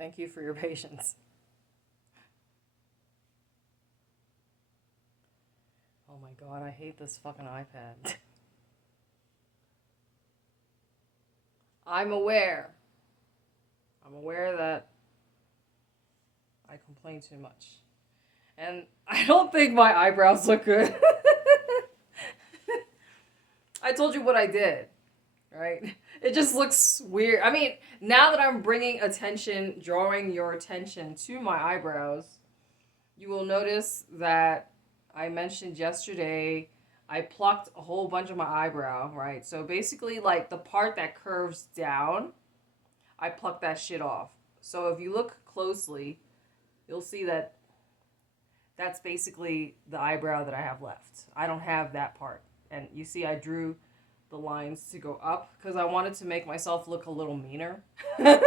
Thank you for your patience. Oh my god, I hate this fucking iPad. I'm aware. I'm aware that I complain too much. And I don't think my eyebrows look good. I told you what I did, right? It just looks weird. I mean, now that I'm drawing your attention to my eyebrows, you will notice that I mentioned yesterday I plucked a whole bunch of my eyebrow, right? So basically, like the part that curves down, I plucked that shit off. So if you look closely, you'll see that that's basically the eyebrow that I have left. I don't have that part. And you see, I drew the lines to go up because I wanted to make myself look a little meaner. I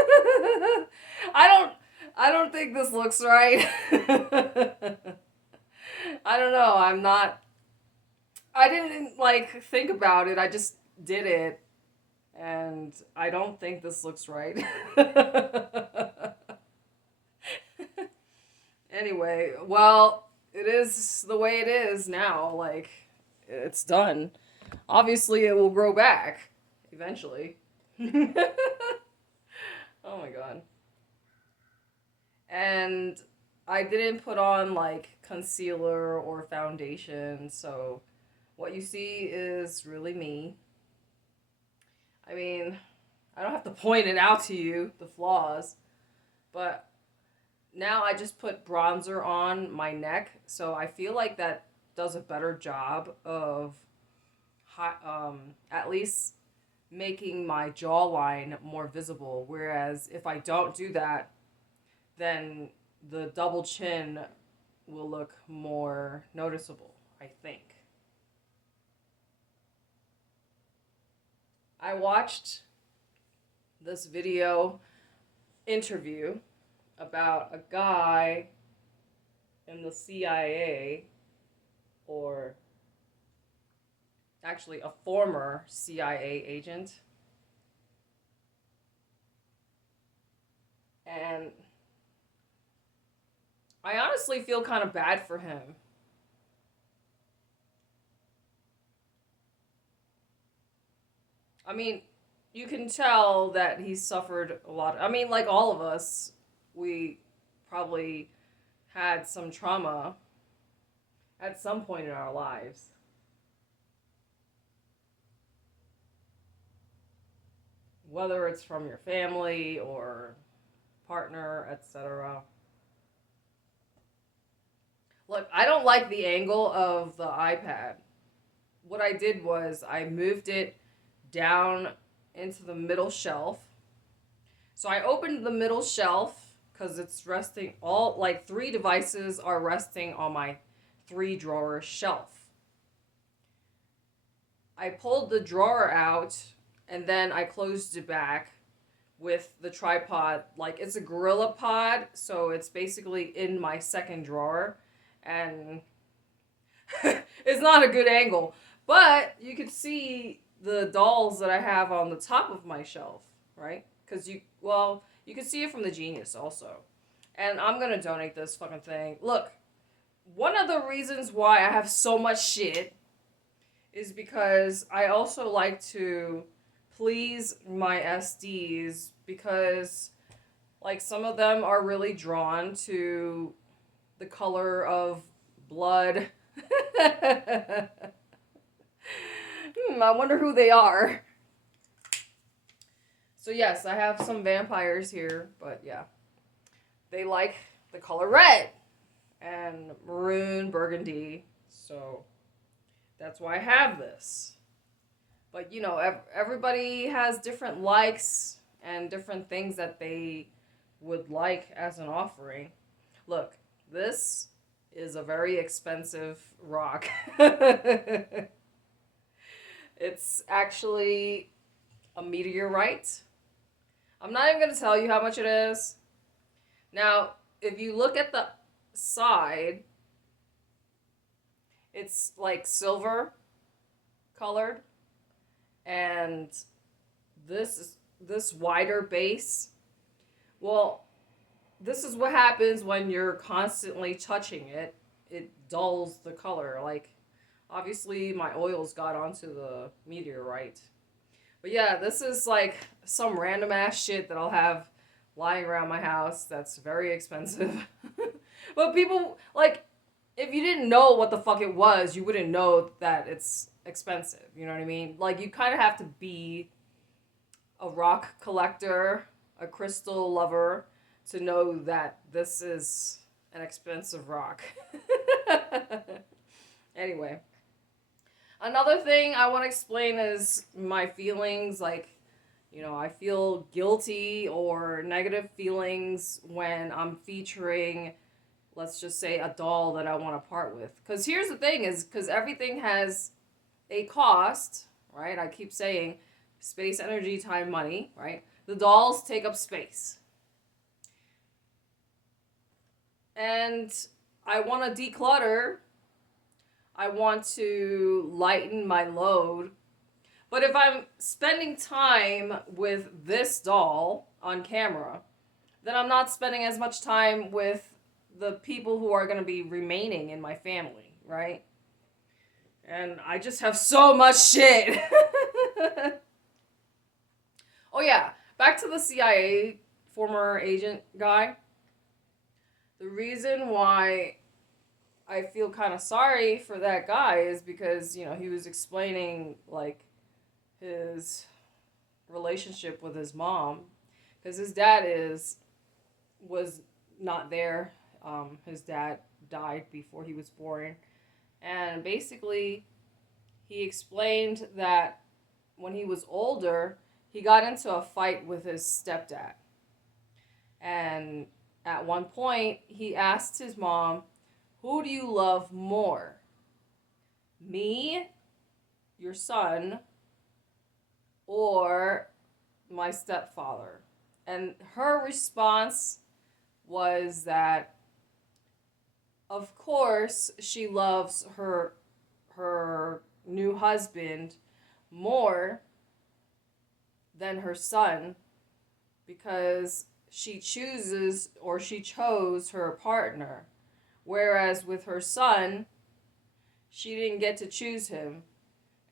don't I don't think this looks right. I don't know. I didn't like think about it. I just did it and I don't think this looks right. Anyway, well, it is the way it is now. Like, it's done. Obviously, it will grow back eventually. Oh my god. And I didn't put on like concealer or foundation, so what you see is really me. I mean, I don't have to point it out to you, the flaws, but now I just put bronzer on my neck, so I feel like that does a better job of at least making my jawline more visible. Whereas if I don't do that, then the double chin will look more noticeable, I think. I watched this video interview about a guy in the CIA, or actually a former CIA agent. And I honestly feel kind of bad for him. I mean, you can tell that he suffered a lot. I mean, like all of us, we probably had some trauma at some point in our lives. Whether it's from your family or partner, etc. Look, I don't like the angle of the iPad. What I did was I moved it down into the middle shelf. So I opened the middle shelf because it's resting all like three devices are resting on my three drawer shelf. I pulled the drawer out and then I closed it back with the tripod. Like it's a Gorilla Pod, so it's basically in my second drawer and it's not a good angle. But you could see the dolls that I have on the top of my shelf, right? Because you can see it from the Genius also. And I'm gonna donate this fucking thing. Look, one of the reasons why I have so much shit is because I also like to please my SDs because like some of them are really drawn to the color of blood. I wonder who they are. So yes, I have some vampires here, but yeah. They like the color red and maroon burgundy. So that's why I have this. But you know, everybody has different likes and different things that they would like as an offering. Look, this is a very expensive rock. It's actually a meteorite. I'm not even going to tell you how much it is. Now, if you look at the side, it's like silver colored, and this wider base. Well, this is what happens when you're constantly touching it. It dulls the color. Like, obviously, my oils got onto the meteorite. But yeah, this is like some random ass shit that I'll have lying around my house that's very expensive. But people, like, if you didn't know what the fuck it was, you wouldn't know that it's expensive. You know what I mean? Like, you kind of have to be a rock collector, a crystal lover, to know that this is an expensive rock. Anyway, another thing I want to explain is my feelings. Like, I feel guilty or negative feelings when I'm featuring, let's just say, a doll that I want to part with. Because here's the thing is, because everything has a cost, right? I keep saying space, energy, time, money, right? The dolls take up space. And I want to declutter. I want to lighten my load. But if I'm spending time with this doll on camera, then I'm not spending as much time with the people who are going to be remaining in my family, right? And I just have so much shit. Oh, yeah. Back to the CIA former agent guy. The reason why I feel kind of sorry for that guy is because, he was explaining, like, his relationship with his mom. Because his dad was not there. His dad died before he was born. And basically, he explained that when he was older, he got into a fight with his stepdad. And at one point, he asked his mom, "Who do you love more? Me, your son, or my stepfather?" And her response was that, of course, she loves her new husband more than her son because she chose her partner. Whereas with her son, she didn't get to choose him,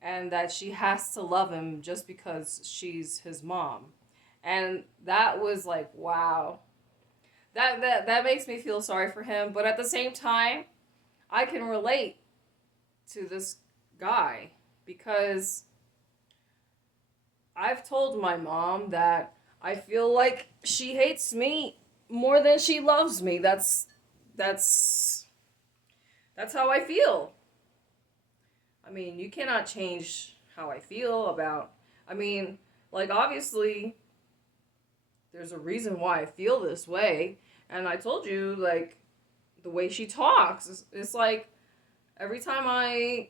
and that she has to love him just because she's his mom. And that was like, wow. That makes me feel sorry for him, but at the same time, I can relate to this guy because I've told my mom that I feel like she hates me more than she loves me. That's how I feel. I mean, you cannot change how I feel about. I mean, like, obviously there's a reason why I feel this way, and I told you, like, the way she talks, it's like every time I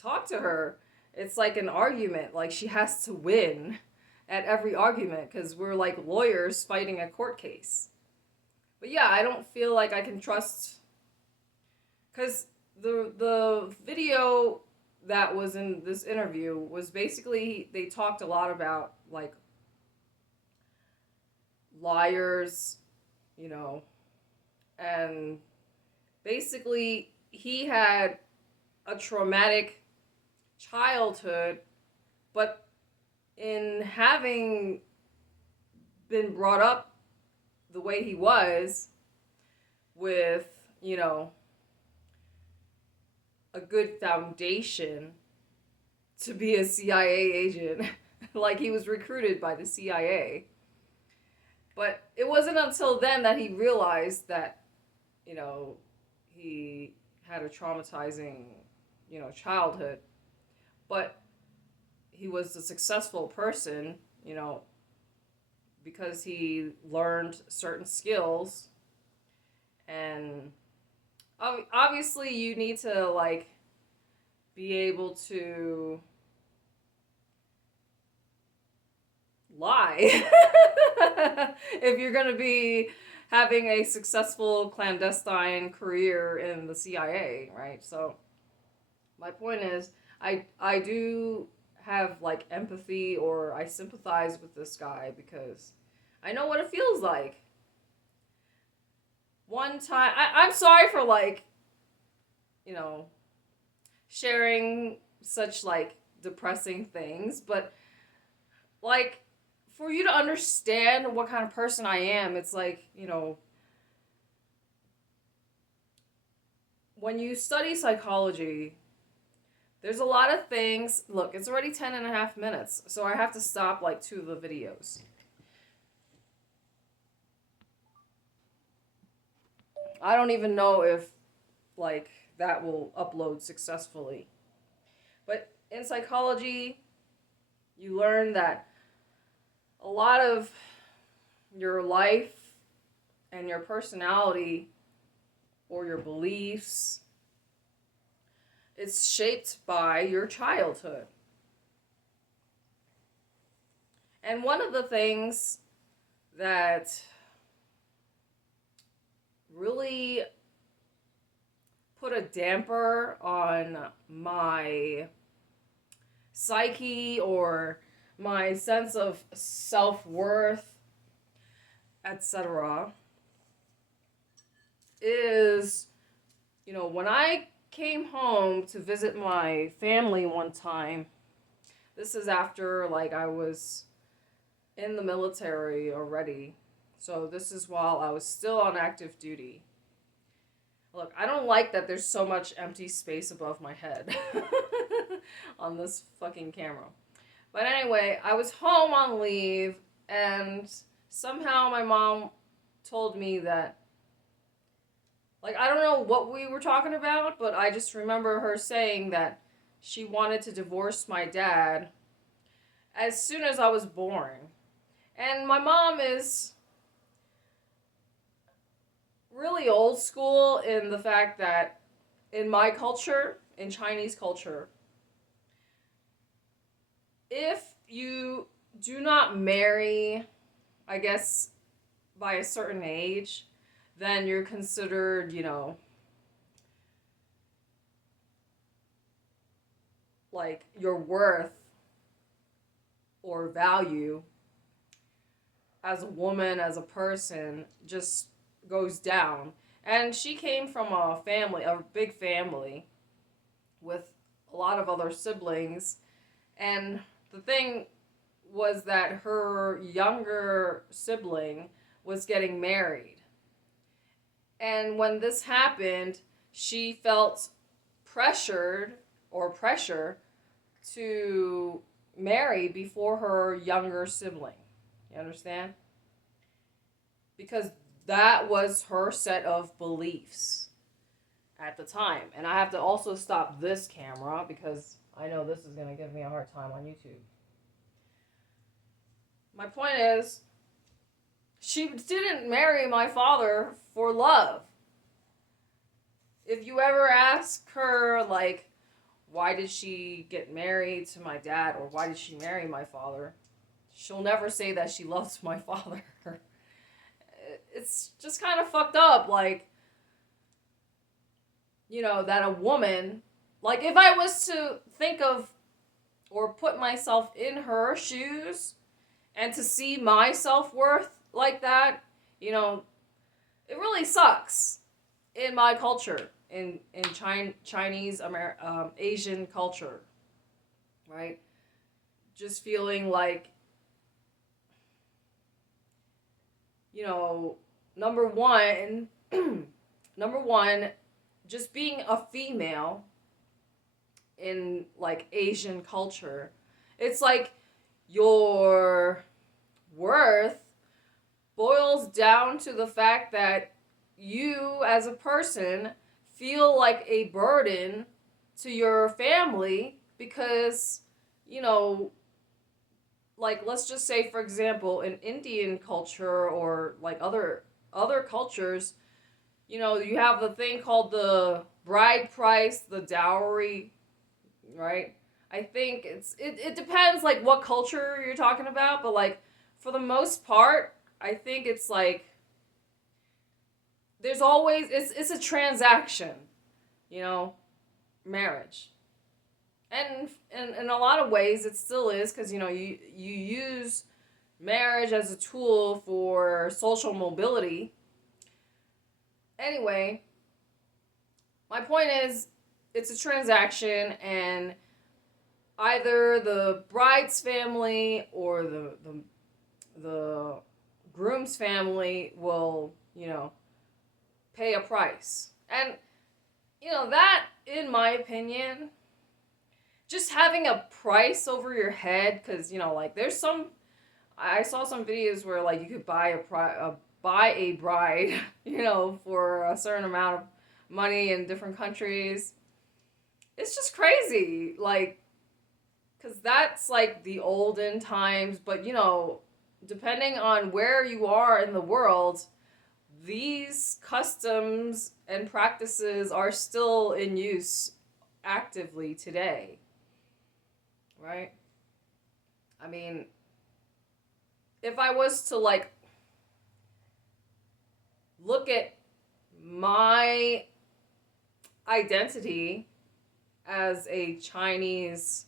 talk to her, it's like an argument. Like, she has to win at every argument because we're like lawyers fighting a court case. But yeah, I don't feel like I can trust, because the video that was in this interview was basically, they talked a lot about, like, liars, and basically he had a traumatic childhood, but in having been brought up the way he was, with, a good foundation to be a CIA agent, like, he was recruited by the CIA. But it wasn't until then that he realized that, he had a traumatizing, childhood. But he was a successful person, because he learned certain skills. And obviously you need to, like, be able to lie if you're going to be having a successful clandestine career in the CIA, right? So my point is, I do have, like, empathy, or I sympathize with this guy because I know what it feels like. One time, I'm sorry for like, you know, sharing such like depressing things, but like for you to understand what kind of person I am, it's like, when you study psychology, there's a lot of things. Look, it's already 10 and a half minutes, so I have to stop like two of the videos. I don't even know if like that will upload successfully. But in psychology, you learn that a lot of your life and your personality or your beliefs is shaped by your childhood. And one of the things that really put a damper on my psyche or my sense of self-worth, etc., is, when I came home to visit my family one time, this is after, like, I was in the military already. So this is while I was still on active duty. Look, I don't like that there's so much empty space above my head on this fucking camera. But anyway, I was home on leave, and somehow my mom told me that, like, I don't know what we were talking about, but I just remember her saying that she wanted to divorce my dad as soon as I was born. And my mom is really old school in the fact that in my culture, in Chinese culture, if you do not marry, I guess, by a certain age, then you're considered, like your worth or value as a woman, as a person, just goes down. And she came from a family, a big family, with a lot of other siblings. And the thing was that her younger sibling was getting married. And when this happened, she felt pressure to marry before her younger sibling. You understand? Because that was her set of beliefs at the time. And I have to also stop this camera because I know this is going to give me a hard time on YouTube. My point is, she didn't marry my father for love. If you ever ask her, like, why did she get married to my dad or why did she marry my father, she'll never say that she loves my father. It's just kind of fucked up, like, that a woman, like, if I was to think of or put myself in her shoes and to see my self-worth like that, it really sucks in my culture, in Chinese, Asian culture, right? Just feeling like, number one, number one, just being a female in like Asian culture, it's like your worth boils down to the fact that you as a person feel like a burden to your family because, like, let's just say, for example, in Indian culture or like other cultures, you have the thing called the bride price, the dowry, right? I think it depends like what culture you're talking about, but like for the most part, I think it's like there's always it's a transaction, marriage. And in a lot of ways it still is, because you use marriage as a tool for social mobility. Anyway, my point is it's a transaction, and either the bride's family or the groom's family will, pay a price. And that, in my opinion, just having a price over your head, because like there's some, I saw some videos where like you could buy a bride, for a certain amount of money in different countries. It's just crazy, like, because that's like the olden times, but depending on where you are in the world, these customs and practices are still in use actively today, right? I mean, if I was to like look at my identity as a Chinese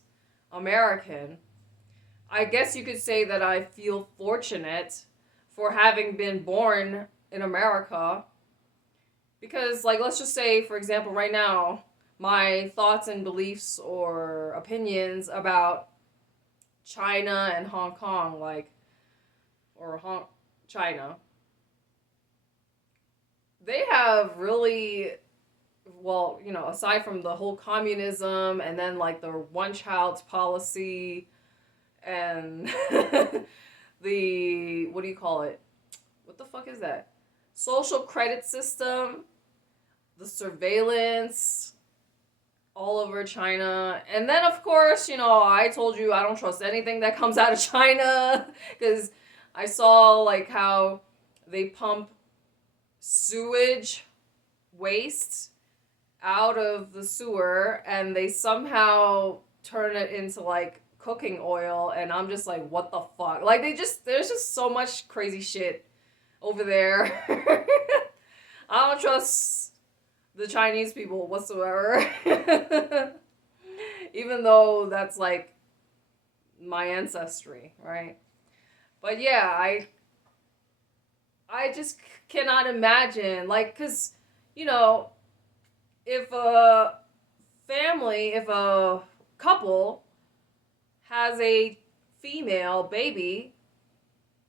American, I guess you could say that I feel fortunate for having been born in America. Because, like, let's just say, for example, right now, my thoughts and beliefs or opinions about China and Hong Kong, like, China, they have really, well, aside from the whole communism and then like the one child policy and the, what do you call it? What the fuck is that? Social credit system, the surveillance all over China. And then, of course, I told you I don't trust anything that comes out of China because I saw like how they pump sewage waste out of the sewer and they somehow turn it into like cooking oil, and I'm just like, what the fuck? Like there's just so much crazy shit over there. I don't trust the Chinese people whatsoever. Even though that's like my ancestry, right? But yeah, I just cannot imagine, like, cuz if if a couple has a female baby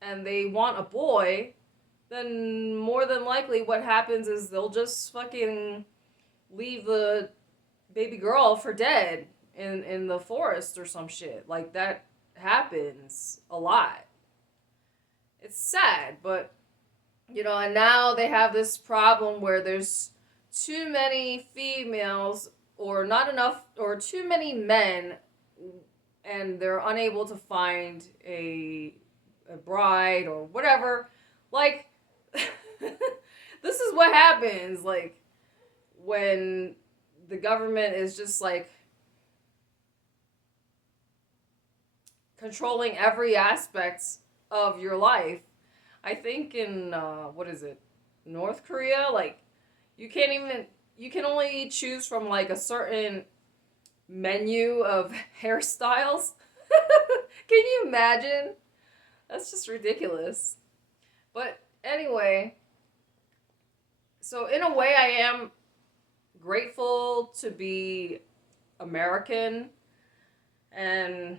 and they want a boy, then more than likely what happens is they'll just fucking leave the baby girl for dead in the forest or some shit. Like that happens a lot. It's sad, but and now they have this problem where there's too many females or not enough or too many men, and they're unable to find a bride or whatever. Like this is what happens like when the government is just like controlling every aspect of your life. I think in what is it, North Korea, like you can only choose from like a certain menu of hairstyles. Can you imagine? That's just ridiculous. But anyway, so in a way I am grateful to be American. And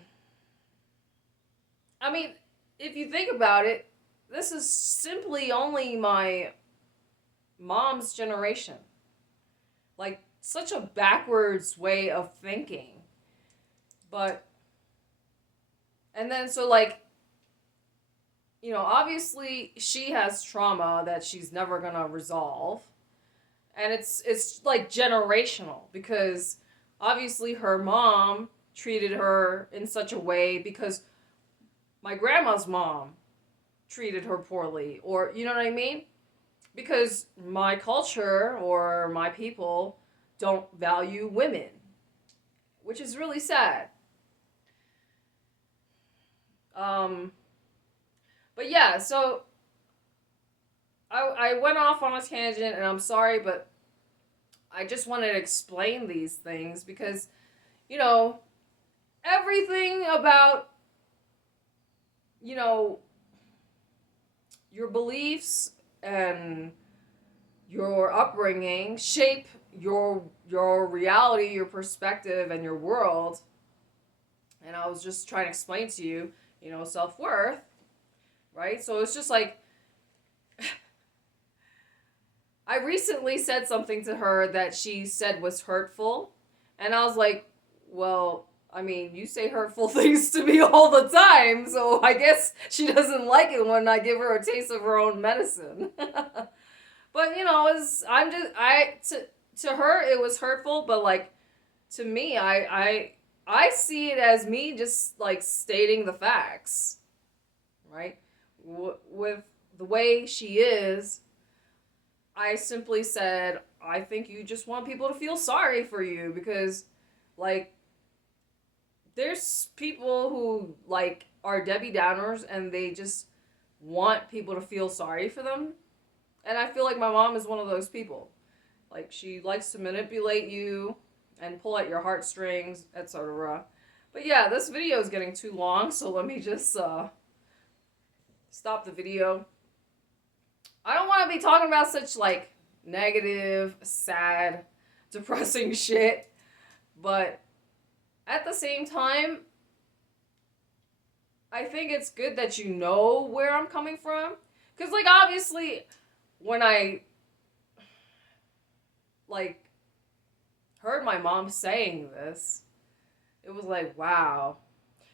I mean, if you think about it, this is simply only my mom's generation. Like, such a backwards way of thinking. But, and then so, like, obviously she has trauma that she's never gonna resolve. And it's like generational because obviously her mom treated her in such a way because my grandma's mom treated her poorly, or you know what I mean? Because my culture or my people don't value women, which is really sad. Um, but yeah, so I went off on a tangent, and I'm sorry, but I just wanted to explain these things because, you know, everything about, your beliefs and your upbringing shape your reality, your perspective, and your world. And I was just trying to explain to you, self-worth, right? So it's just like I recently said something to her that she said was hurtful, and I was like, well, I mean, you say hurtful things to me all the time, so I guess she doesn't like it when I give her a taste of her own medicine. But it's I'm just I to her it was hurtful, but like to me, I see it as me just like stating the facts, right? With the way she is, I simply said, I think you just want people to feel sorry for you because, like, there's people who, like, are Debbie Downers and they just want people to feel sorry for them. And I feel like my mom is one of those people. Like, she likes to manipulate you and pull at your heartstrings, etc. But yeah, this video is getting too long, so let me just stop the video. I don't want to be talking about such like negative, sad, depressing shit, but at the same time, I think it's good that you know where I'm coming from. Because, like, obviously, when I, like, heard my mom saying this, it was like, wow.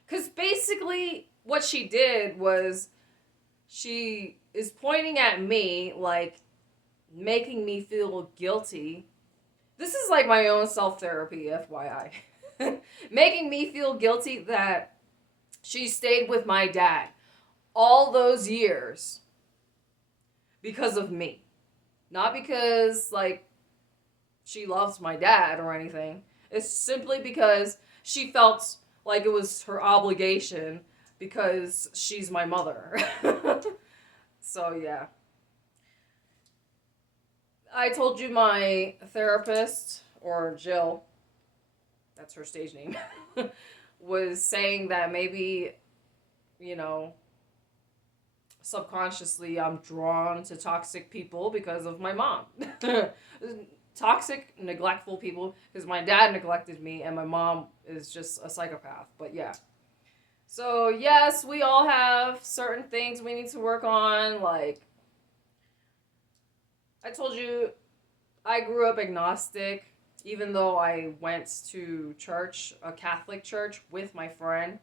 Because basically, what she did was she is pointing at me, like, making me feel guilty. This is like my own self therapy, FYI. Making me feel guilty that she stayed with my dad all those years because of me. Not because, like, she loves my dad or anything. It's simply because she felt like it was her obligation because she's my mother. So, yeah. I told you my therapist, or Jill, that's her stage name, was saying that maybe, you know, subconsciously I'm drawn to toxic people because of my mom. Toxic, neglectful people, because my dad neglected me and my mom is just a psychopath. But yeah. So, yes, we all have certain things we need to work on. Like, I told you, I grew up agnostic, even though I went to church, a Catholic church, with my friend.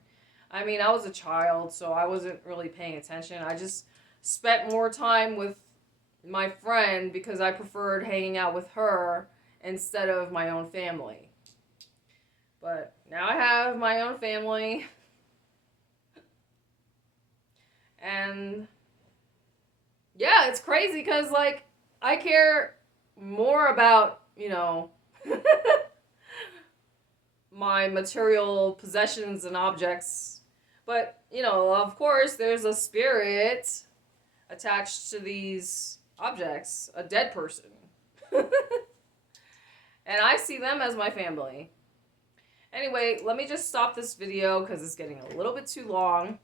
I mean, I was a child, so I wasn't really paying attention. I just spent more time with my friend because I preferred hanging out with her instead of my own family. But now I have my own family. And yeah, it's crazy because, like, I care more about, my material possessions and objects. But, of course, there's a spirit attached to these objects, a dead person. And I see them as my family. Anyway, let me just stop this video because it's getting a little bit too long.